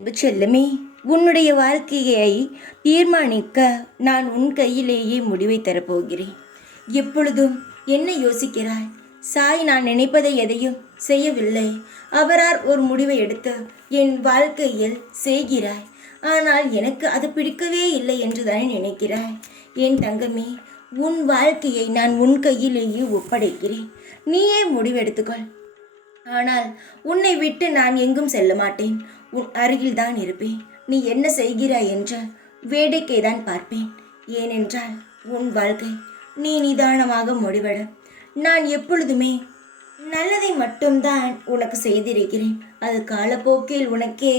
அன்பு செல்லமே, உன்னுடைய வாழ்க்கையை தீர்மானிக்க நான் உன் கையிலேயே முடிவை தரப்போகிறேன். எப்பொழுதும் என்ன யோசிக்கிறாய்? சாய் நான் நினைப்பதை எதையும் செய்யவில்லை. அவரார் ஒரு முடிவை எடுத்து என் வாழ்க்கையில் செய்கிறாய். ஆனால் எனக்கு அது பிடிக்கவே இல்லை என்று தானே நினைக்கிறாய். என் தங்கமே, உன் வாழ்க்கையை நான் உன் கையிலேயே ஒப்படைக்கிறேன். நீயே முடிவெடுத்துக்கொள். ஆனால் உன்னை விட்டு நான் எங்கும் செல்ல மாட்டேன். உன் அருகில்தான் இருப்பேன். நீ என்ன செய்கிறாய் என்ற வேடிக்கை தான் பார்ப்பேன். ஏனென்றால் உன் வாழ்க்கை நீ நிதானமாக முடிவெடு. நான் எப்பொழுதுமே நல்லதை மட்டும்தான் உனக்கு செய்திருக்கிறேன். அது காலப்போக்கில் உனக்கே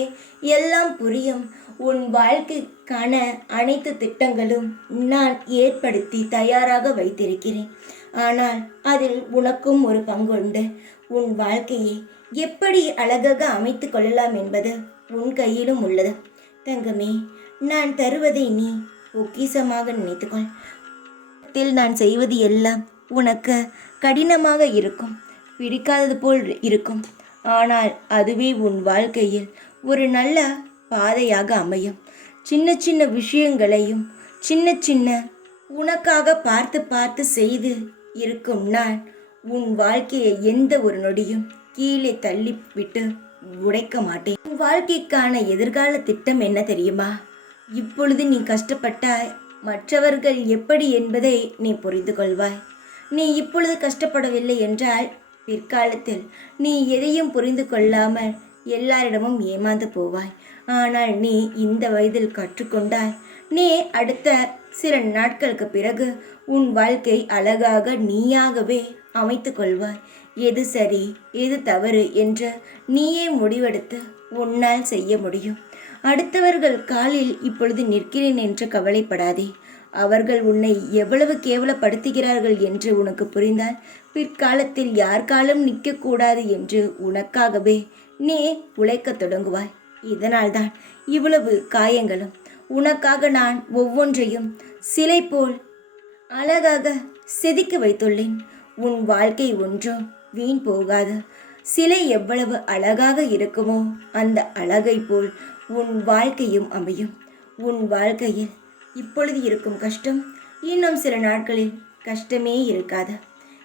எல்லாம் புரியும். உன் வாழ்க்கைக்கான அனைத்து திட்டங்களும் நான் ஏற்படுத்தி தயாராக வைத்திருக்கிறேன். ஆனால் அதில் உனக்கும் ஒரு பங்கு உண்டு. உன் வாழ்க்கையை எப்படி அழகாக அமைத்து கொள்ளலாம் என்பது உன் கையிலும் உள்ளது. தங்கமே, நான் தருவதை நீ பொக்கிஷமாக நினைத்துக்கொள். நான் செய்வது எல்லாம் உனக்கு கடினமாக இருக்கும், பிடிக்காதது போல் இருக்கும். ஆனால் அதுவே உன் வாழ்க்கையில் ஒரு நல்ல பாதையாக அமையும். சின்ன சின்ன விஷயங்களையும் சின்ன சின்ன உனக்காக பார்த்து பார்த்து செய்து இருக்கும் நான் உன் வாழ்க்கையை எந்த ஒரு நொடியும் கீழே தள்ளி விட்டு உடைக்க மாட்டேன். உன் வாழ்க்கைக்கான எதிர்கால திட்டம் என்ன தெரியுமா? இப்பொழுது நீ கஷ்டப்பட்டாய், மற்றவர்கள் எப்படி என்பதை நீ புரிந்து கொள்வாய். நீ இப்பொழுது கஷ்டப்படவில்லை என்றால் பிற்காலத்தில் நீ எதையும் புரிந்து கொள்ளாமல் எல்லாரிடமும் ஏமாந்து போவாய். ஆனால் நீ இந்த வயதில் கற்றுக்கொண்டால் நீ அடுத்த சில நாட்களுக்கு பிறகு உன் வாழ்க்கை அழகாக நீயாகவே அமைத்து கொள்வாய். எது சரி எது தவறு என்று நீயே முடிவெடுத்து உன்னால் செய்ய முடியும். அடுத்தவர்கள் காலில் இப்பொழுது நிற்கிறேன் என்று கவலைப்படாதே. அவர்கள் உன்னை எவ்வளவு கேவலப்படுத்துகிறார்கள் என்று உனக்கு புரிந்தால் பிற்காலத்தில் யார் காலம் நிற்கக்கூடாது என்று உனக்காகவே நீ உழைக்க தொடங்குவாய். இதனால்தான் இவ்வளவு காயங்களும். உனக்காக நான் ஒவ்வொன்றையும் சிலை போல் அழகாக செதுக்கி வைத்துள்ளேன். உன் வாழ்க்கை ஒன்றும் வீண் போகாது. சிலை எவ்வளவு அழகாக இருக்குமோ அந்த அழகை போல் உன் வாழ்க்கையும் அமையும். உன் வாழ்க்கையில் இப்பொழுது இருக்கும் கஷ்டம் இன்னும் சில நாட்களில் கஷ்டமே இருக்காது.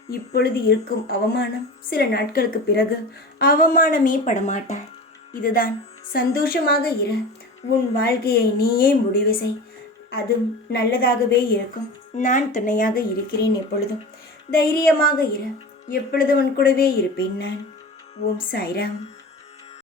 இப்பொழுது இருக்கும் அவமானம் சில நாட்களுக்கு பிறகு அவமானமே படமாட்டாய். இதுதான் சந்தோஷமாக இரு. உன் வாழ்க்கையை நீயே முடிவு செய். அதுவும் நல்லதாகவே இருக்கும். நான் துணையாக இருக்கிறேன். எப்பொழுதும் தைரியமாக இரு. எப்பொழுதும் உன் கூடவே இருப்பேன் நான். ஓம் சாய்ராம்.